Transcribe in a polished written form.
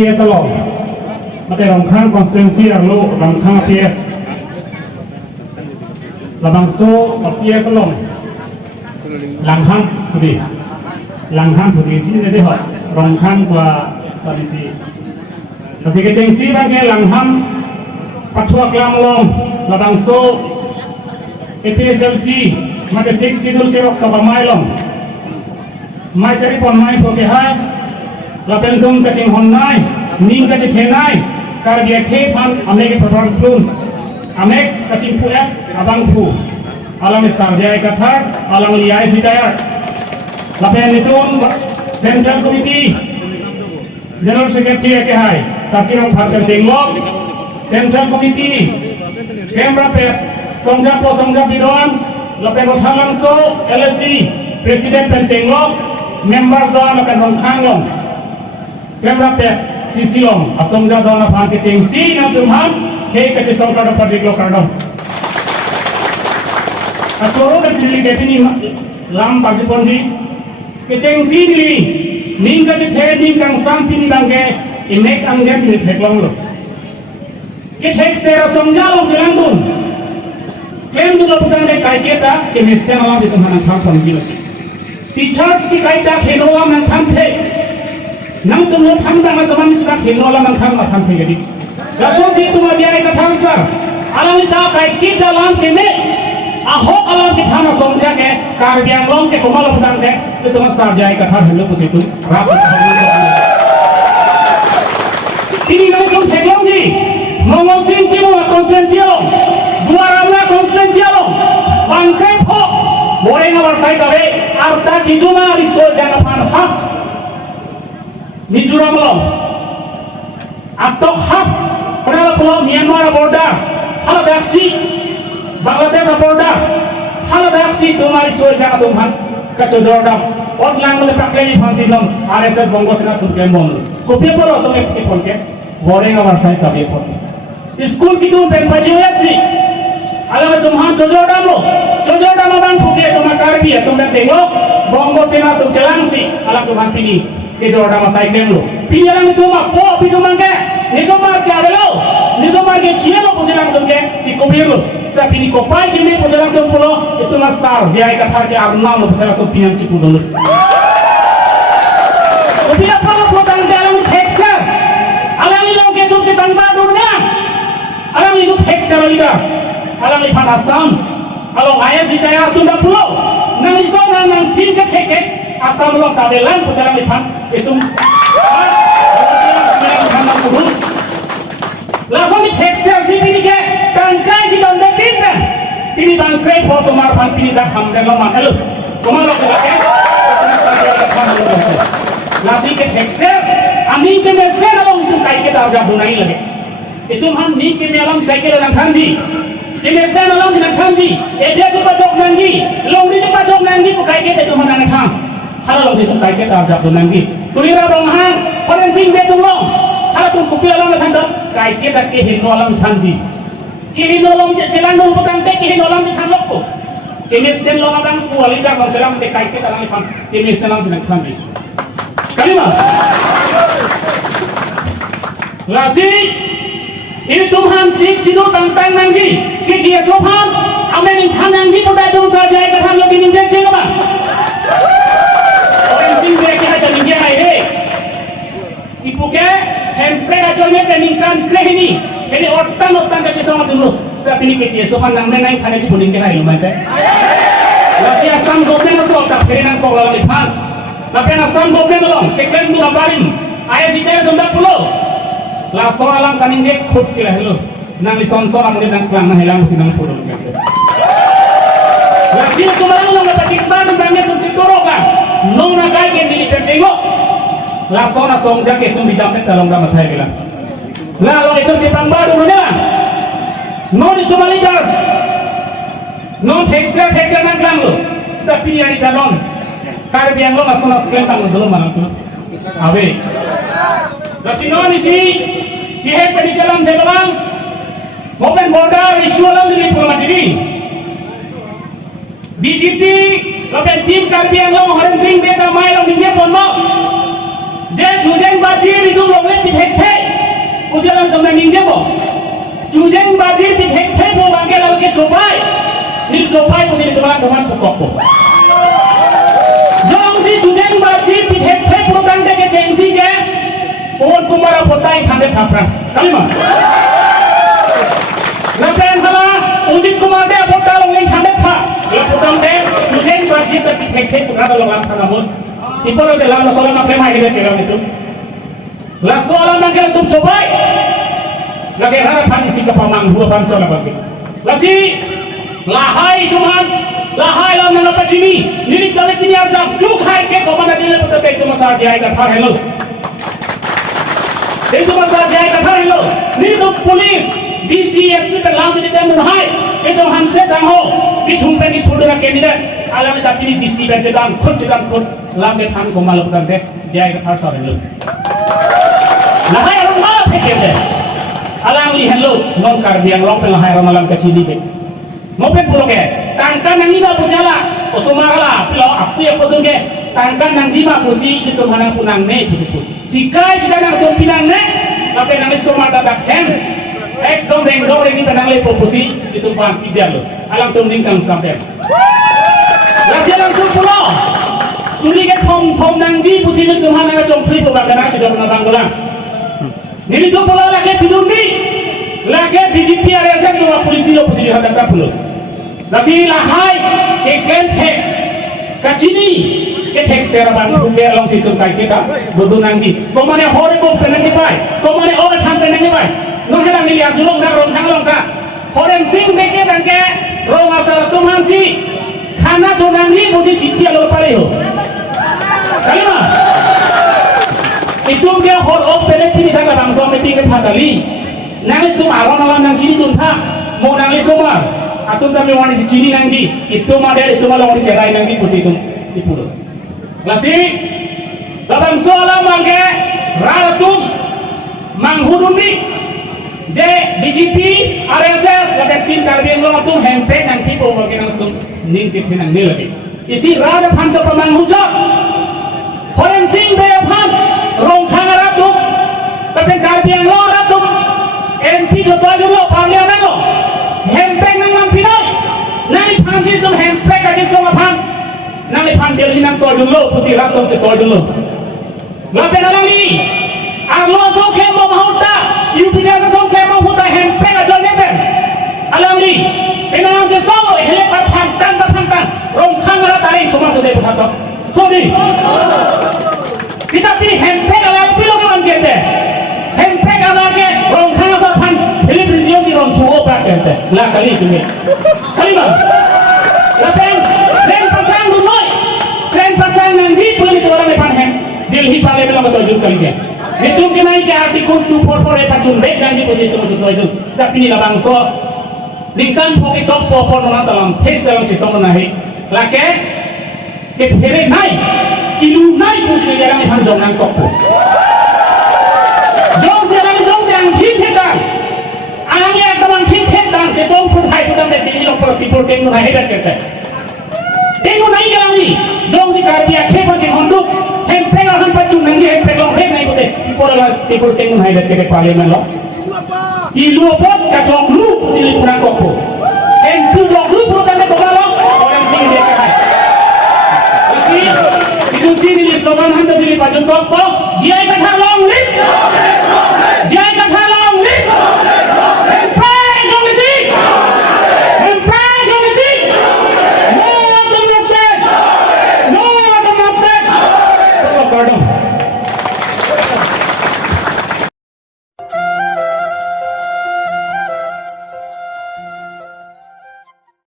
PS หลงมาแต่ลงข้าง constituency หลังโลลงข้าง PS ระบังโซ่กับ PS หลงหลังข้างพอดีหลังข้างพอดีที่นี่ได้หรอลงข้างกว่าตอนนี้tapi kecengsi bagi langham patua kelam long labang so EPSLC maka sik sidul cerok ke pamai long mai cari pamai poke hai lapen tung kecing honnai ning kecing henai kar dia kepan ameke perang plun amek kecing puek abang pu alam sarjai kathar alam liai hidayat lapen itu central committee general secretary ke hai Sakirong Bharat Jenglok, Central Committee, Kemra Pet, Songja Po Songja Bidon, Lapen Rothalang So, LSC, President Pen Jenglok, Members Don Lapen Rongkhang Long, Kemra Pet, Sisi Long, Asongja Don Lapan Kecing Si Nam Tumhan, Kei Kecing Songja Don Padik Lo Kardon. Asoro dan Pilih Ketini Lam Paksiponji, Kecing Si Dili, Ning Kecing He Ning Kang Sampini Bangke, Inek anggen sini teklong lo. Kita sera songjalo jalan pun. Kem dulu bukan dek kai kita, kini sera malam itu mana tham panggi lagi. Ticat ki kai tak henola man tham the. Nang tunggu tham dah macam sudah henola man tham jadi. Gaso di tu dia ika tham sar. Alam itu kai kita lam kene. Ahok alam kita na songjak ke karbiang long ke komal bukan dek. Itu mas sarjai ika tham helo pusitu. Rapat ini langsung teknologi, mengonsing timur konstitusial, dua ramlah konstitusial, bangkai po, boleh ngawal saya kabe, arta kijuma risol jangan panhak, Mizoram lo, atau hak, pada pulau Myanmar border, hal daksi, Bangladesh border, hal daksi cuma risol jangan tuhan, kecodordam, orang melepak lagi pansilom, RSS Bongo Senat Turkembon, kopi apa lo tuh ekipolke? Goreng awal saya kabe pot. School kita pen pajuat sih. Alam tumhan jojodam lo, jojodam abang puke tumah karbi ya tumah tengok. Bongo sena tum jalan sih. Alam tumhan pilih ke jojodam saya kem lo. Pilih alam tumah po pilih mangke. Nisomar ke abelo, nisomar ke cia lo pujilang tum ke cikubir lo. Setelah pilih kopai kini pujilang tum pulo itu masar. Jai kathar ke arnam lo pujilang tum pinang cikubir lo. Kopi apa lo potang dalam tekser. Alam itu kita ciptaan barunya, alam itu heksa lagi, alam itu asam, kalau ayah si kaya tunda pulau, nang itu nang tiga hekek, asam lo kabelan, pusaran itu, langsung di heksa si ini ke, bangkai si donde pindah, ini bangkai foto marpan ini dah hamdan lo mahal, kemana lo kelak? Nanti ke heksa. Ami ke mesra dalam itu kai kita arja bunai lagi. Itu ham ni ke dalam kai kita dalam kanji. Ke mesra dalam dalam kanji. Dia tu pajok nangi. Long ni tu pajok nangi ku kai kita itu mana nak ham. Halau itu kai kita arja bunai. Tulira ronghang. Forensik dia tu long. Halau tu kupi dalam kanji. Kai kita ke hino dalam kanji. Ke hino dalam jalan dulu bukan ke hino dalam kanji lokko. Ke mesra dalam kualita kalau dalam kai kita dalam kanji. Ke mesra dalam kanji. Kalima. Lagi ini Tuhan cik sidur tentang nanti kejia Tuhan amin intan nanti pada tu saja ikan lebih ninja cik apa orang tinggi kita jadi ninja ini ibu ke hempel ajalnya peningkan krehini ini otan kecil sama dulu setiap ini kejia Tuhan nang menang kan aja puning kena ilmu itu lagi asam goblin asal tak keringan kau lawan ikan tapi asam goblin dong keklaim tu ngapain ayah si kaya tundak pulau lah soalan kan ini khut kila hello nang lison soalan mungkin nang kelang hilang mesti nang pulau gitu lagi kemarin lo dapat iklan tentang itu citorokan nong nagai yang di tengok lah soalan songjak itu didapat dalam ramah saya bilang lah lo itu ciptaan baru nya non itu malidas non heksa nang kelang lo tapi yang calon karbiang lo langsung kelentang dulu mana tuh awe Kasi non isi kihe pedi jalan jalan, open border isu alam di pulau Madiri. BJP, open tim karbiang lo, Haran Singh beta mai lo dijep bono. je jujeng baji itu loleh di hekte ujalan temen ninge bo jujeng baji di hekte bo bangke lalu ke cobai ni cobai punya teman-teman pokok jong si jujeng baji di hekte program ke jengsi ke pohon kumara potai khande khapra kalima Lapen sama ujit kumade apota longeng khande kha la program de jujeng baji di hekte program longam khanamun itu lo dalam soal makai mai kita kira itu. Las soal makai tu cobai. Lagi harapan isi kepamang dua pancol lagi. Lagi lahai Tuhan, lahai lah menapa cini. Ini kali ini ada juk hai ke komanda jenis betul itu masalah dia ikat har hello. Itu masalah dia ikat har hello. Ini tu polis, BCS itu terlalu jadi menhai. Itu hamse sangho. Dijumpai di tudung kandidat. Alam tapi ini BC berjalan kut lambe than ko malu kan de jai ka phar lu la hai ro ma theke de alang li hello non kar biang long pe la hai ro malam ka chini ke mo pe pulo ke tangkan nang ina pujala osumala pilo apu ya podung ke tangkan nang jima pusi itu manang punang ne pusipu sikai sedang tu pinang ne la pe nang soma ta hem ekdom reng kita nang le pusi itu pang tidak lu alam tu ningkang sampai la jalan tu pulo Suri ke thom nanggi pusi lu Tuhan nang jom klip bagana sudah pernah banggolang. Ini tu pula lagi pidundi, lagi DJP area kan dua polisi lo pusi hadap kapulu. Lagi lahai eken hek kacini ke hek seraban kumbe long situ kai kita bodu nanggi. Komane hore ko penangi pai, komane ora tham penangi pai. Nong helang ni lihat dulu nang rong long ka. Horeng sing beke bangke rong asal Tuhan si. Karena tu nanggi pusi siti lo pare ho. Kalima itu dia hol of pelet ini dah bangsa meeting ke kali nang itu aron alam nang kini tuntah mau nang semua atau kami wani si kini nanggi itu model itu malah wani cerai nanggi pusi itu ipuluh lasi bangsa alam mangke ratum manghudundi je BJP RSS lagat tim karbiang lo tu hempe nang kipo mangke nang tu ning kit nang ni lagi isi rada phanto pamanghuja Forensik bepan rongkang ratum, tapi karbiang lo ratum, MP jodoh dulu, panggil nalo, hempeng nang mampinoi, nani panci tu hempeng aja semua pan, nani panggil hinang to dulu, putih ratum ke to dulu, ngapain lagi? Arlo songke mau mahuta, yupinya songke mau mahuta hempeng aja nempel, alami, penang ke solo, hele perpantan, rongkang ratai semua sudah berhati. Sorry. Kita pilih hempeng ala pilih kawan kita. Hempeng ala ke rong khang atau pan pilih presiden si rong chuo pak kita. Lah kali itu ni. Kali bang. Lapeng pasang dunoi. Tren pasang nanti pilih tu orang depan hem. Delhi pale belum betul juga kali. Itu kena iki artikel tu por pacun bek dan di posisi itu. Tapi ni lah bangso. Lingkan poki top por nona dalam teks dalam sistem nahi. Lake ke phere nai kilu nai pusi jarang han jong nang kok jong jang hit hetan angi ekdom hit hetan ke song pun hai pun de bini lo por people teng no hai hetan kete teng nai jarang ni jong di karbia ke pa ke honduk hempe la han patu nangi hempe lo he nai bote people teng no hai hetan kete parliament lo kilu pot ka jong lu sili pun kok en tu jong lu pun kan ko lo orang sing dia kai itu sini di slogan handa sini pajun kok dia ikan halong nih